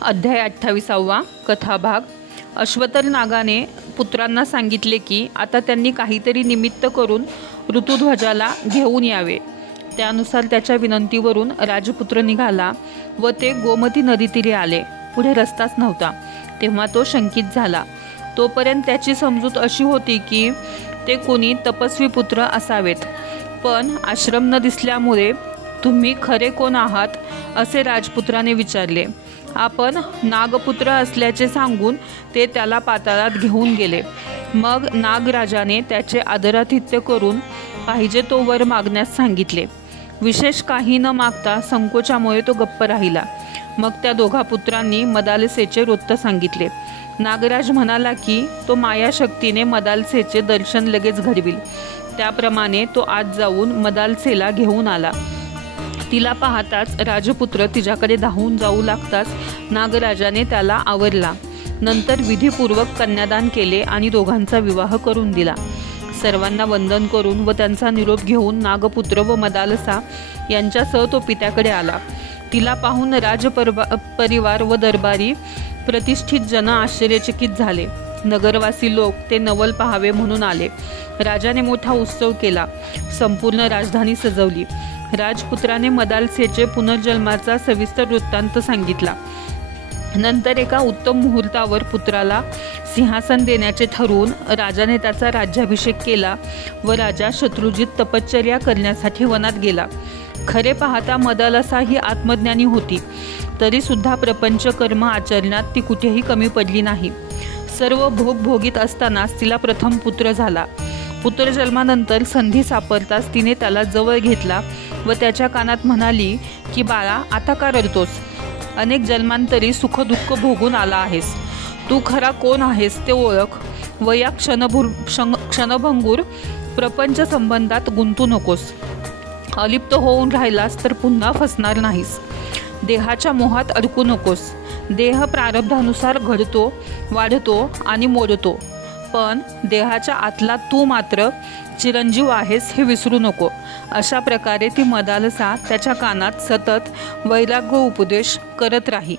अध्याय 28 कथाभाग। अश्वतर नागाने पुत्रांना सांगितले की आता त्यांनी काहीतरी निमित्त करून ऋतुध्वजाला घेऊन यावे। त्यानुसार त्याच्या विनंतीवरून राजपुत्र निघाला व ते गोमती नदीतीरे आले। पुढे रस्ताच नव्हता, तेव्हा तो शंकित झाला। तोपर्यंत त्याची समजूत अशी होती की ते कोणी तपस्वी पुत्र असावेत, पण आश्रम न दिसल्यामुळे तुम्ही खरे कोण आहात असे राजपुत्राने विचारले। आपण नागपुत्र असल्याचे सांगून ते त्याला पाताळात घेऊन गेले। मग नागराजाने त्याचे आदरातिथ्य करून पाहिजे तो वर मागण्यास सांगितले। विशेष काही न मागता संकोचामुळे तो गप्प राहिला। मग त्या दोघा पुत्रांनी मदालसेचे वृत्त सांगितले। नागराज म्हणाला की तो मायाशक्तीने मदालसेचे दर्शन लगेच घडविल। त्याप्रमाणे तो आत जाऊन मदालसेला घेऊन आला। तिला पाहताच राजपुत्र तिच्याकडे धावून जाऊ लागताच नागराजाने त्याला आवरला। नंतर विधीपूर्वक कन्यादान केले आणि दोघांचा विवाह करून दिला। सर्वांना वंदन करून व त्यांचा निरोप घेऊन नागपुत्र व मदालसा यांच्यासह तो पित्याकडे आला। तिला पाहून परिवार व दरबारी प्रतिष्ठित जन आश्चर्यचकित झाले। नगरवासी लोक ते नवल पाहावे म्हणून आले। राजाने मोठा उत्सव केला, संपूर्ण राजधानी सजवली। राजपुत्राने मदालसेचे पुनर्जन्माचा सविस्तर वृत्तांत सांगितला। नंतर एका उत्तम मुहूर्तावर पुत्राला सिंहासन देण्याचे ठरवून राजाने त्याचा राज्याभिषेक केला व राजा शत्रुजित तपश्चर्या करण्यासाठी वनात गेला। खरे पाहता मदालसा ही आत्मज्ञानी होती, तरी सुद्धा प्रपंच कर्म आचरण्यात ती कुठेही कमी पडली नाही। सर्व भोग भोगीत असतानाच तिला प्रथम पुत्र झाला। पुत्रजन्मानंतर संधी सापडताच तिने त्याला जवळ घेतला व त्याच्या कानात म्हणाली की बाळा, आता का रडतोस? अनेक जन्मांतरी सुख दुःख भोगून आला आहेस, तू खरा कोण आहेस ते ओळख व या क्षणभंगूर प्रपंच संबंधात गुंतू नकोस। अलिप्त होऊन राहिलास तर पुन्हा फसणार नाहीस। देहाच्या मोहात अडकू नकोस। देह प्रारब्धानुसार घडतो, वाढतो आणि मोडतो, पण देहाच्या आतला तू मात्र चिरंजीव आहेस हे विसरू नको। अशा प्रकारे ती मदालसा त्याच्या कानात सतत वैराग्य उपदेश करत राही।